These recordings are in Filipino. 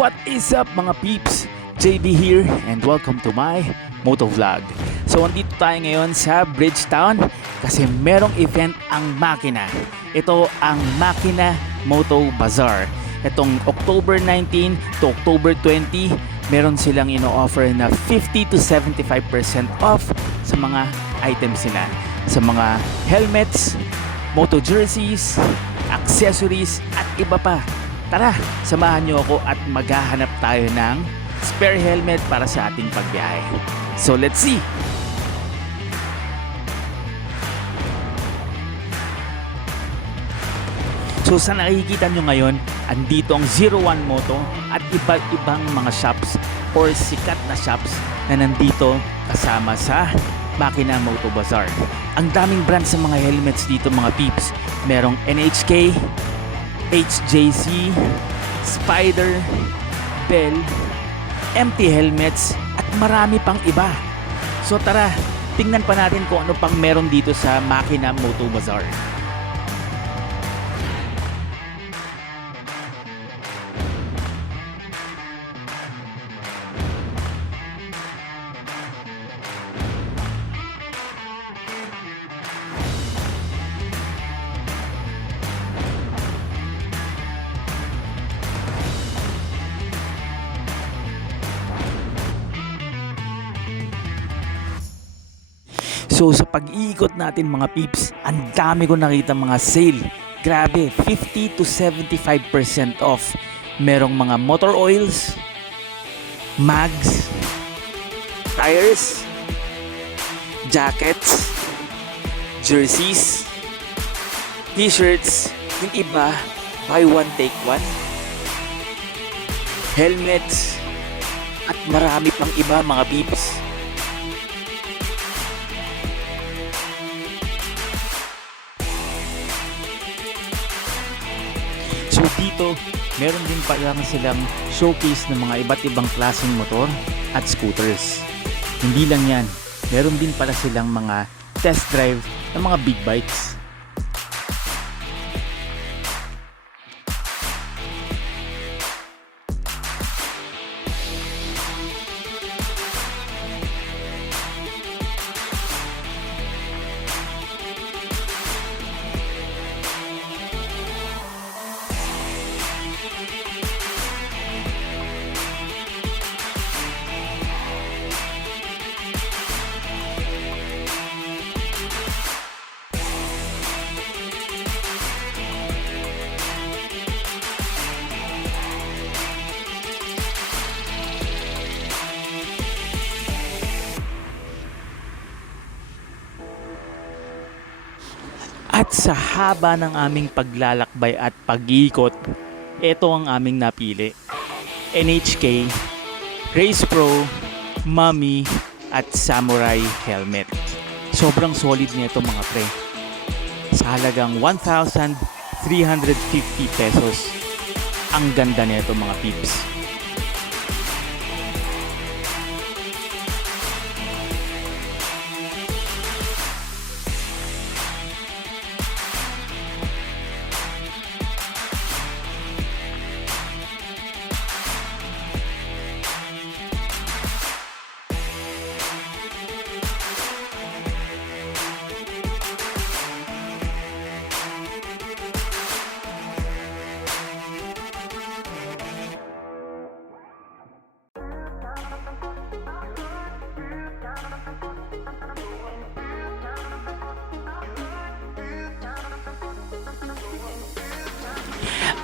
What is up mga peeps? JB here and welcome to my moto vlog. So andito tayo ngayon sa Bridgetown kasi merong event ang Makina. Ito ang Makina Moto Bazaar. Itong October 19 to October 20, meron silang ino-offer na 50 to 75% off sa mga items nila. Sa mga helmets, moto jerseys, accessories at iba pa. Tara, samahan niyo ako at maghahanap tayo ng spare helmet para sa ating pagbiyahe. So let's see! So sa nakikita nyo ngayon, andito ang 01 Moto at iba't ibang mga shops or sikat na shops na nandito kasama sa Makina Moto Bazaar. Ang daming brands sa mga helmets dito mga peeps. Merong NHK, HJC, Spider, Bell, MT helmets at marami pang iba. So tara, tingnan pa natin kung ano pang meron dito sa Makina Moto Bazaar. So sa pag-iikot natin mga peeps, ang dami ko nakita mga sale. Grabe, 50 to 75% off. Merong mga motor oils, mags, tires, jackets, jerseys, t-shirts, yung iba, buy one take one, helmets, at marami pang iba mga peeps. So dito, meron din pa silang showcase ng mga iba't ibang klaseng motor at scooters. Hindi lang yan, meron din pala silang mga test drive ng mga big bikes. At sa haba ng aming paglalakbay at pag-iikot, ito ang aming napili. NHK, Race Pro, Mami, at Samurai helmet. Sobrang solid nito mga pre. Sa halagang 1,350 pesos. Ang ganda nito mga peeps.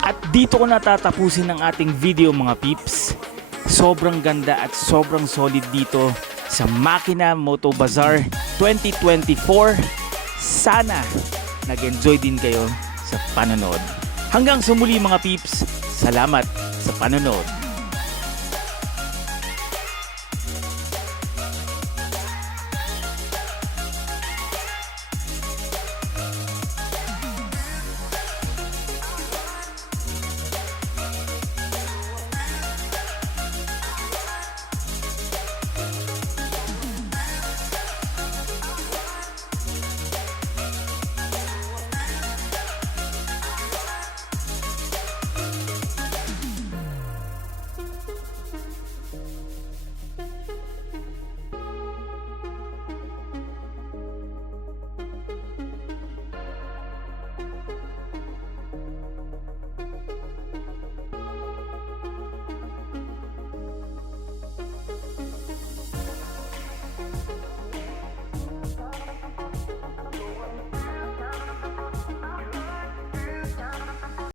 At dito ko natatapusin ang ating video mga peeps. Sobrang ganda at sobrang solid dito sa Makina Moto Bazaar 2024. Sana nag-enjoy din kayo sa panonood. Hanggang sa muli mga peeps, salamat sa panonood.